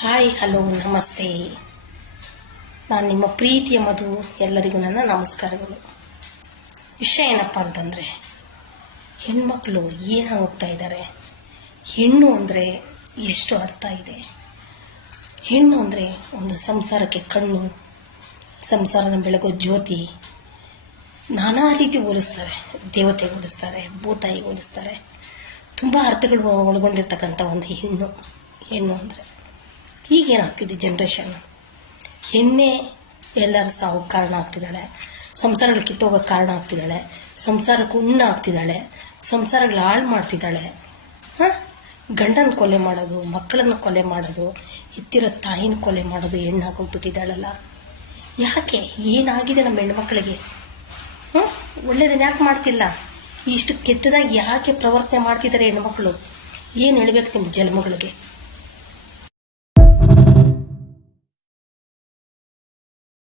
Hi hello ನಮಸ್ತೆ. ನಾನು ನಿಮ್ಮ ಪ್ರೀತಿಯ ಮಧು. ಎಲ್ಲರಿಗೂ ನನ್ನ ನಮಸ್ಕಾರಗಳು. ವಿಷಯ ಏನಪ್ಪ ಅಂತಂದರೆ, ಹೆಣ್ಮಕ್ಳು ಏನಾಗೋಗ್ತಾ ಇದ್ದಾರೆ. ಹೆಣ್ಣು ಅಂದರೆ ಎಷ್ಟು ಅರ್ಥ ಇದೆ. ಹೆಣ್ಣು ಅಂದರೆ ಒಂದು ಸಂಸಾರಕ್ಕೆ ಕಣ್ಣು, ಸಂಸಾರನ ಬೆಳಗೋ ಜ್ಯೋತಿ. ನಾನಾ ರೀತಿ ಹೋಲಿಸ್ತಾರೆ. ದೇವತೆಗೆ ಹೋಲಿಸ್ತಾರೆ, ಭೂತಾಯಿಗೆ ಹೋಲಿಸ್ತಾರೆ. ತುಂಬ ಅರ್ಥಗಳು ಒಳಗೊಂಡಿರ್ತಕ್ಕಂಥ ಒಂದು ಹೆಣ್ಣು ಅಂದರೆ. ಈಗೇನಾಗ್ತಿದೆ ಜನ್ರೇಷನ್, ಹೆಣ್ಣೆ ಎಲ್ಲರ ಸಾವು ಕಾರಣ ಆಗ್ತಿದ್ದಾಳೆ, ಸಂಸಾರಗಳು ಕಿತ್ತೋಗೋ ಕಾರಣ ಆಗ್ತಿದ್ದಾಳೆ, ಸಂಸಾರಕ್ಕೆ ಉಣ್ಣ ಆಗ್ತಿದ್ದಾಳೆ, ಸಂಸಾರಗಳು ಹಾಳು ಮಾಡ್ತಿದ್ದಾಳೆ. ಗಂಡನ ಕೊಲೆ ಮಾಡೋದು, ಮಕ್ಕಳನ್ನು ಕೊಲೆ ಮಾಡೋದು, ಎತ್ತಿರೋ ತಾಯಿನ ಕೊಲೆ ಮಾಡೋದು ಹೆಣ್ಣಾಗೋಗ್ಬಿಟ್ಟಿದ್ದಾಳಲ್ಲ. ಯಾಕೆ? ಏನಾಗಿದೆ ನಮ್ಮ ಹೆಣ್ಮಕ್ಳಿಗೆ? ಒಳ್ಳೇದನ್ನ ಯಾಕೆ ಮಾಡ್ತಿಲ್ಲ? ಇಷ್ಟು ಕೆಟ್ಟದಾಗಿ ಯಾಕೆ ಪ್ರವರ್ತನೆ ಮಾಡ್ತಿದ್ದಾರೆ ಹೆಣ್ಮಕ್ಳು? ಏನು ಹೇಳ್ಬೇಕು ನಿಮ್ಮ ಜನ್ಮಗಳಿಗೆ?